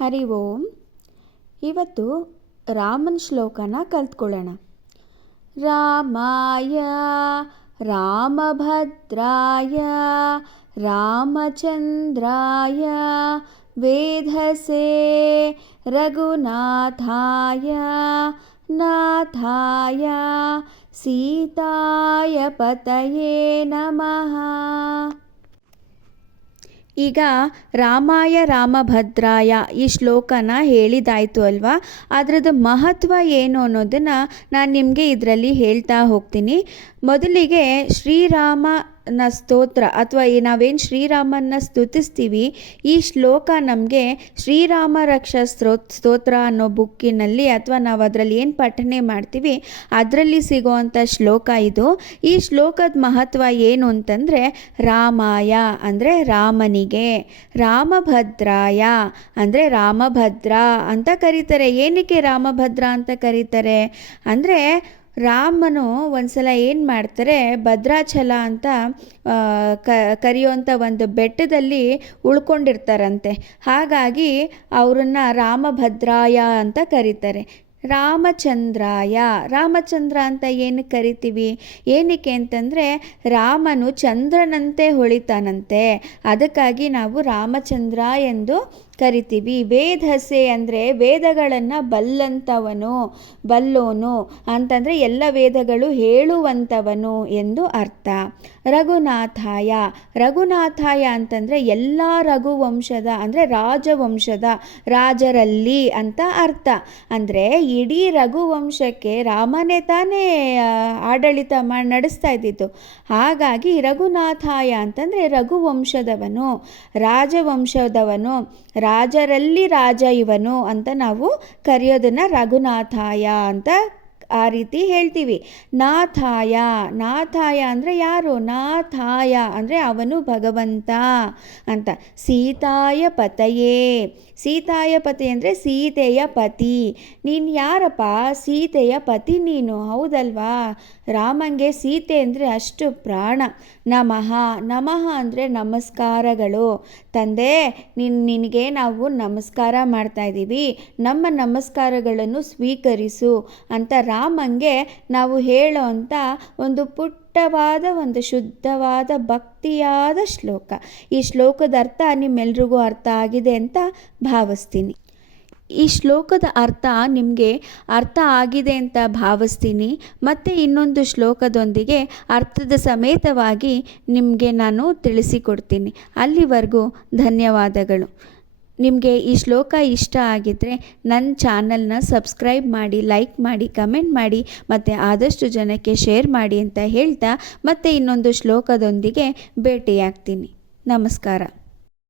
ಹರಿ ಓಂ ಇವತ್ತು ರಾಮನ ಶ್ಲೋಕನ ಕಲ್ತ್ಕೊಳ್ಳೋಣ ರಾಮಾಯ ರಾಮಭದ್ರಾಯ ರಾಮಚಂದ್ರಾಯ ವೇಧಸೆ ರಘುನಾಥಾಯ ನಾಥಾಯ ಸೀತಾಯ ಪತಯೇ ನಮಃ ಈಗ ರಾಮಾಯ ರಾಮಭದ್ರಾಯ ಈ ಶ್ಲೋಕನ ಹೇಳಿದಾಯಿತು ಅಲ್ವಾ? ಅದರದ್ದು ಮಹತ್ವ ಏನು ಅನ್ನೋದನ್ನು ನಾನು ನಿಮಗೆ ಇದರಲ್ಲಿ ಹೇಳ್ತಾ ಹೋಗ್ತೀನಿ. ಮೊದಲಿಗೆ ಶ್ರೀರಾಮನ ಸ್ತೋತ್ರ ಅಥವಾ ನಾವೇನು ಶ್ರೀರಾಮನ ಸ್ತುತಿಸ್ತೀವಿ, ಈ ಶ್ಲೋಕ ನಮಗೆ ಶ್ರೀರಾಮ ರಕ್ಷಾ ಸ್ತೋ ಸ್ತೋತ್ರ ಅನ್ನೋ ಬುಕ್ಕಿನಲ್ಲಿ ಅಥವಾ ನಾವು ಅದರಲ್ಲಿ ಏನು ಪಠನೆ ಮಾಡ್ತೀವಿ, ಅದರಲ್ಲಿ ಸಿಗುವಂಥ ಶ್ಲೋಕ ಇದು. ಈ ಶ್ಲೋಕದ ಮಹತ್ವ ಏನು ಅಂತಂದರೆ, ರಾಮಾಯ ಅಂದರೆ ರಾಮನಿಗೆ, ರಾಮಭದ್ರಾಯ ಅಂದರೆ ರಾಮಭದ್ರ ಅಂತ ಕರೀತಾರೆ. ಏನಕ್ಕೆ ರಾಮಭದ್ರ ಅಂತ ಕರೀತಾರೆ? ಅಂದರೆ ರಾಮನು ಒಂದ್ಸಲ ಏನು ಮಾಡ್ತಾರೆ, ಭದ್ರಾಚಲ ಅಂತ ಕರೆಯುವಂಥ ಒಂದು ಬೆಟ್ಟದಲ್ಲಿ ಉಳ್ಕೊಂಡಿರ್ತಾರಂತೆ. ಹಾಗಾಗಿ ಅವರನ್ನು ರಾಮಭದ್ರಾಯ ಅಂತ ಕರೀತಾರೆ. ರಾಮಚಂದ್ರಾಯ, ರಾಮಚಂದ್ರ ಅಂತ ಏನು ಕರಿತೀವಿ? ಏನಕ್ಕೆ ಅಂತಂದರೆ, ರಾಮನು ಚಂದ್ರನಂತೆ ಹೊಳಿತಾನಂತೆ. ಅದಕ್ಕಾಗಿ ನಾವು ರಾಮಚಂದ್ರ ಎಂದು ಕರಿತೀವಿ. ವೇದಸೆ ಅಂದರೆ ವೇದಗಳನ್ನು ಬಲ್ಲಂಥವನು ಬಲ್ಲೋನು ಅಂತಂದರೆ ಎಲ್ಲ ವೇದಗಳು ಹೇಳುವಂಥವನು ಎಂದು ಅರ್ಥ. ರಘುನಾಥಾಯ. ರಘುನಾಥಾಯ ಅಂತಂದರೆ ಎಲ್ಲ ರಘುವಂಶದ ಅಂದರೆ ರಾಜವಂಶದ ರಾಜರಲ್ಲಿ ಅಂತ ಅರ್ಥ. ಅಂದರೆ ಇಡೀ ರಘುವಂಶಕ್ಕೆ ರಾಮನೇ ತಾನೇ ಆಡಳಿತ ಮಾಡಿ ನಡೆಸ್ತಾ ಇದ್ದಿತ್ತು ಹಾಗಾಗಿ ರಘುನಾಥಾಯ ಅಂತಂದರೆ ರಘುವಂಶದವನು, ರಾಜವಂಶದವನು ರಾಜರಲ್ಲಿ ರಾಜ ಇವನು ಅಂತ ನಾವು ಕರೆಯೋದನ್ನು ರಘುನಾಥಾಯ ಅಂತ ಆ ರೀತಿ ಹೇಳ್ತೀವಿ. ನಾಥಾಯ ನಾಥಾಯ ಅಂದರೆ ಯಾರು? ನಾಥಾಯ ಅಂದರೆ ಅವನು ಭಗವಂತ ಅಂತ. ಸೀತಾಯ ಪತಯೇ. ಸೀತಾಯ ಪತಿ ಅಂದರೆ ಸೀತೆಯ ಪತಿ. ನೀನು ಯಾರಪ್ಪ? ಸೀತೆಯ ಪತಿ ನೀನು. ಹೌದಲ್ವಾ? ರಾಮಂಗೆ ಸೀತೆ ಅಂದರೆ ಅಷ್ಟು ಪ್ರಾಣ. ನಮಃ ನಮಃ ಅಂದರೆ ನಮಸ್ಕಾರಗಳು. ತಂದೆ, ನಿನ್, ನಿನಗೆ ನಾವು ನಮಸ್ಕಾರ ಮಾಡ್ತಾ ಇದ್ದೀವಿ. ನಮ್ಮ ನಮಸ್ಕಾರಗಳನ್ನು ಸ್ವೀಕರಿಸು ಅಂತ ರಾಮಂಗೆ ನಾವು ಹೇಳೋ ಅಂತ ಒಂದು ಪುಟ್ಟವಾದ, ಒಂದು ಶುದ್ಧವಾದ, ಭಕ್ತಿಯಾದ ಶ್ಲೋಕ. ಈ ಶ್ಲೋಕದ ಅರ್ಥ ನಿಮ್ಮೆಲ್ರಿಗೂ ಅರ್ಥ ಆಗಿದೆ ಅಂತ ಭಾವಿಸ್ತೀನಿ. ಈ ಶ್ಲೋಕದ ಅರ್ಥ ನಿಮಗೆ ಅರ್ಥ ಆಗಿದೆ ಅಂತ ಭಾವಿಸ್ತೀನಿ. ಮತ್ತು ಇನ್ನೊಂದು ಶ್ಲೋಕದೊಂದಿಗೆ ಅರ್ಥದ ಸಮೇತವಾಗಿ ನಿಮಗೆ ನಾನು ತಿಳಿಸಿಕೊಡ್ತೀನಿ. ಅಲ್ಲಿವರೆಗೂ ಧನ್ಯವಾದಗಳು. ನಿಮಗೆ ಈ ಶ್ಲೋಕ ಇಷ್ಟ ಆಗಿದ್ದರೆ ನನ್ನ ಚಾನಲ್ನ ಸಬ್ಸ್ಕ್ರೈಬ್ ಮಾಡಿ, ಲೈಕ್ ಮಾಡಿ, ಕಮೆಂಟ್ ಮಾಡಿ, ಮತ್ತು ಆದಷ್ಟು ಜನಕ್ಕೆ ಶೇರ್ ಮಾಡಿ ಅಂತ ಹೇಳ್ತಾ ಮತ್ತೆ ಇನ್ನೊಂದು ಶ್ಲೋಕದೊಂದಿಗೆ ಭೇಟಿಯಾಗ್ತೀನಿ. ನಮಸ್ಕಾರ.